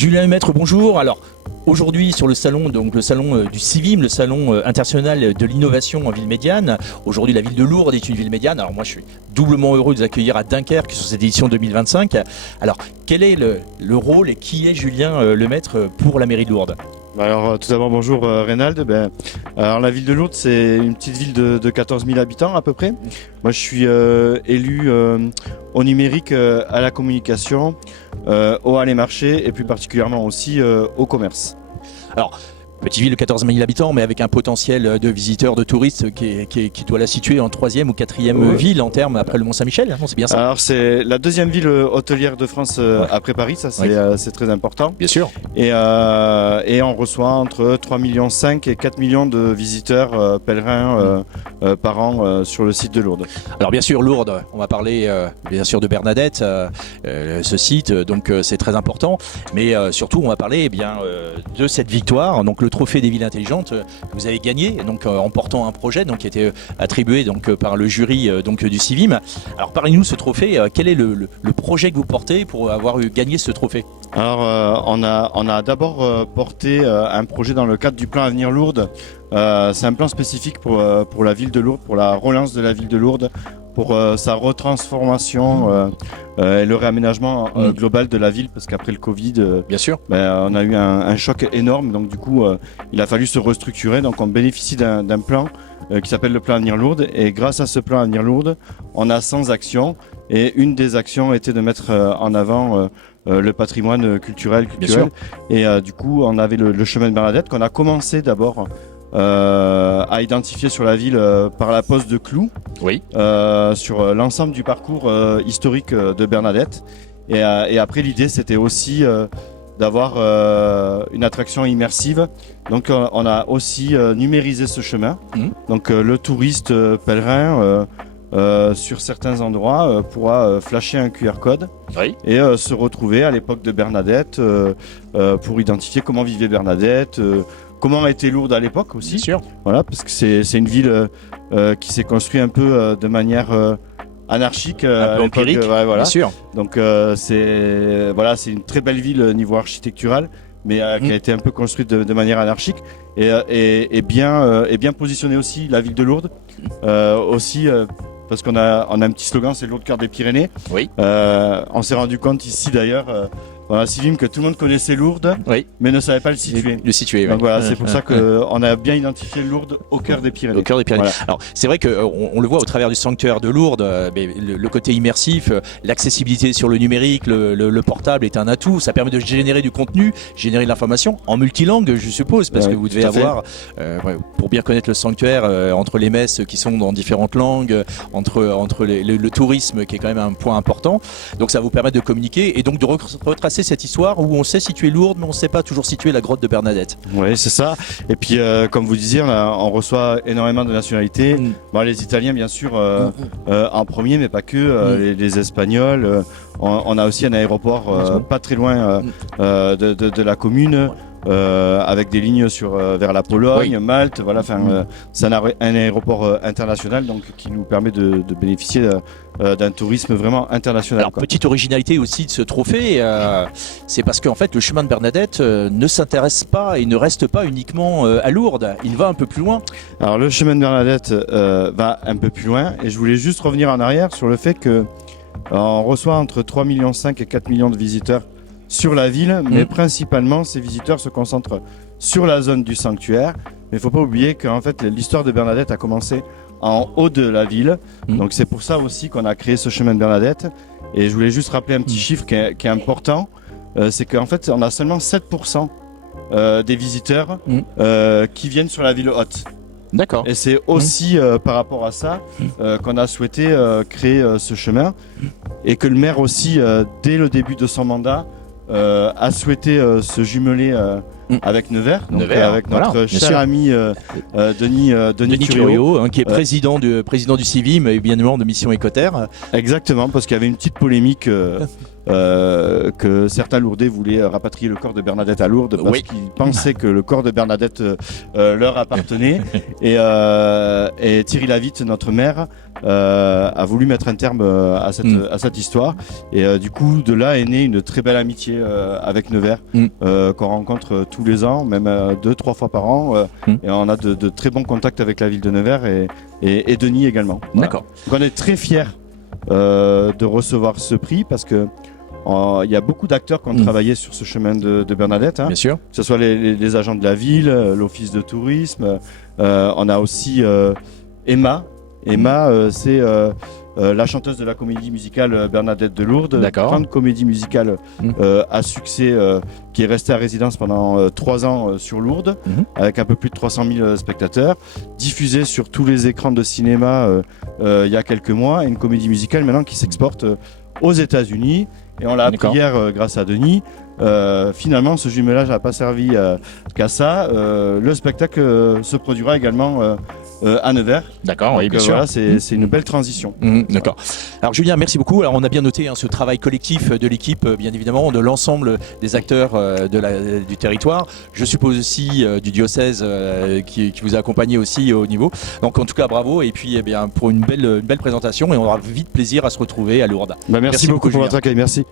Julien Lemaître, bonjour. Alors aujourd'hui sur le salon, donc le salon du Civim, le salon international de l'innovation en ville médiane. Aujourd'hui la ville de Lourdes est une ville médiane. Alors moi je suis doublement heureux de vous accueillir à Dunkerque sur cette édition 2025. Alors quel est le rôle et qui est Julien Lemaître pour la mairie de Lourdes ? Alors tout d'abord bonjour Reynald. Alors la ville de Lourdes c'est une petite ville de 14 000 habitants à peu près. Moi je suis élu au numérique, à la communication, au Halles et Marchés et plus particulièrement aussi au commerce. Alors, petite ville de 14 000 habitants, mais avec un potentiel de visiteurs, de touristes qui doit la situer en 3e ou 4e ville en termes après le Mont-Saint-Michel, non, c'est bien ça? Alors c'est la deuxième ville hôtelière de France après Paris, ça c'est très important. Bien sûr. Et on reçoit entre 3,5 millions et 4 millions de visiteurs pèlerins par an sur le site de Lourdes. Alors bien sûr Lourdes, on va parler bien sûr de Bernadette, ce site, donc c'est très important, mais surtout on va parler de cette victoire, donc le trophée des villes intelligentes que vous avez gagné, donc en portant un projet donc qui était attribué donc par le jury donc du Civim. Alors parlez-nous ce trophée, quel est le projet que vous portez pour avoir gagné ce trophée? Alors on a d'abord porté un projet dans le cadre du plan Avenir Lourdes. C'est un plan spécifique pour la ville de Lourdes, pour la relance de la ville de Lourdes, pour sa retransformation et le réaménagement global de la ville, parce qu'après le Covid, bien sûr, on a eu un choc énorme, donc du coup il a fallu se restructurer, donc on bénéficie d'un plan qui s'appelle le plan Avenir Lourdes, et grâce à ce plan Avenir Lourdes, on a 100 actions, et une des actions était de mettre en avant le patrimoine culturel. Et du coup on avait le chemin de Bernadette qu'on a commencé d'abord à identifier sur la ville par la pose de clous, sur l'ensemble du parcours historique de Bernadette, et après l'idée c'était aussi d'avoir une attraction immersive, donc on a aussi numérisé ce chemin, donc le touriste pèlerin sur certains endroits pourra flasher un QR code et se retrouver à l'époque de Bernadette pour identifier comment vivait Bernadette, comment était Lourdes à l'époque aussi. Bien sûr. Voilà, parce que c'est une ville qui s'est construite un peu de manière anarchique, un peu empirique, voilà. Bien sûr. Donc c'est une très belle ville niveau architectural, mais qui a été un peu construite de manière anarchique et bien positionnée aussi, la ville de Lourdes aussi. Parce qu'on a un petit slogan, c'est Lourdes cœur des Pyrénées. On s'est rendu compte ici d'ailleurs dans la Civim que tout le monde connaissait Lourdes, mais ne savait pas le situer. Donc voilà, c'est pour ça qu'on a bien identifié Lourdes au cœur des Pyrénées. Au cœur des Pyrénées. Voilà. Alors c'est vrai qu'on le voit au travers du sanctuaire de Lourdes, mais le côté immersif, l'accessibilité sur le numérique, le portable est un atout. Ça permet de générer du contenu, générer de l'information en multilangue, je suppose, parce que vous devez avoir, pour bien connaître le sanctuaire, entre les messes qui sont dans différentes langues, entre le tourisme qui est quand même un point important. Donc ça vous permet de communiquer et donc de retracer cette histoire où on sait situer Lourdes, mais on ne sait pas toujours situer la grotte de Bernadette. Oui, c'est ça. Et puis, comme vous disiez, on reçoit énormément de nationalités. Bon, les Italiens, bien sûr, en premier, mais pas que. Les Espagnols. On a aussi un aéroport pas très loin de la commune. Avec des lignes vers la Pologne, Malte, voilà. C'est un aéroport international, donc qui nous permet de bénéficier d'un tourisme vraiment international. Alors petite originalité aussi de ce trophée, c'est parce qu'en fait le chemin de Bernadette ne s'intéresse pas et ne reste pas uniquement à Lourdes, il va un peu plus loin. Alors le chemin de Bernadette va un peu plus loin, et je voulais juste revenir en arrière sur le fait que on reçoit entre 3,5 millions et 4 millions de visiteurs sur la ville, mais principalement ces visiteurs se concentrent sur la zone du sanctuaire. Mais il ne faut pas oublier qu'en fait l'histoire de Bernadette a commencé en haut de la ville, donc c'est pour ça aussi qu'on a créé ce chemin de Bernadette. Et je voulais juste rappeler un petit chiffre qui est important, c'est qu'en fait on a seulement 7% des visiteurs qui viennent sur la ville haute. D'accord. Et c'est aussi par rapport à ça qu'on a souhaité créer ce chemin, et que le maire aussi, dès le début de son mandat, a souhaité se jumeler avec Nevers, donc Nevers, avec voilà, notre bien cher sûr. ami Denis Thuriot. Thuriot, hein, qui est président du CIVIM et bien évidemment de Mission Écotère. Exactement, parce qu'il y avait une petite polémique que certains Lourdais voulaient rapatrier le corps de Bernadette à Lourdes parce Oui. qu'ils pensaient que le corps de Bernadette leur appartenait. et Thierry Lavitte, notre maire, a voulu mettre un terme à cette histoire. Et du coup, de là est née une très belle amitié avec Nevers, qu'on rencontre tous les ans, même 2-3 fois par an. Et on a de très bons contacts avec la ville de Nevers et Denis également. Voilà. D'accord. Donc on est très fiers de recevoir ce prix parce que il y a beaucoup d'acteurs qui ont travaillé sur ce chemin de Bernadette, hein, Bien sûr. que ce soit les agents de la ville, l'office de tourisme. On a aussi Emma. Emma, c'est la chanteuse de la comédie musicale Bernadette de Lourdes, grande comédie musicale à succès qui est restée à résidence pendant 3 ans sur Lourdes, avec un peu plus de 300 000 spectateurs, diffusée sur tous les écrans de cinéma il y a quelques mois, et une comédie musicale maintenant qui s'exporte aux États-Unis. Et on l'a appris hier grâce à Denis. Finalement, ce jumelage n'a pas servi qu'à ça. Le spectacle se produira également à Nevers. D'accord, oui, bien sûr. Voilà, c'est une belle transition. D'accord. Alors Julien, merci beaucoup. Alors on a bien noté ce travail collectif de l'équipe, bien évidemment, de l'ensemble des acteurs du territoire. Je suppose aussi du diocèse qui vous a accompagné aussi au niveau. Donc en tout cas, bravo. Et puis pour une belle présentation. Et on aura vite plaisir à se retrouver à Lourdes. Merci beaucoup pour Julien. votre accueil. Merci.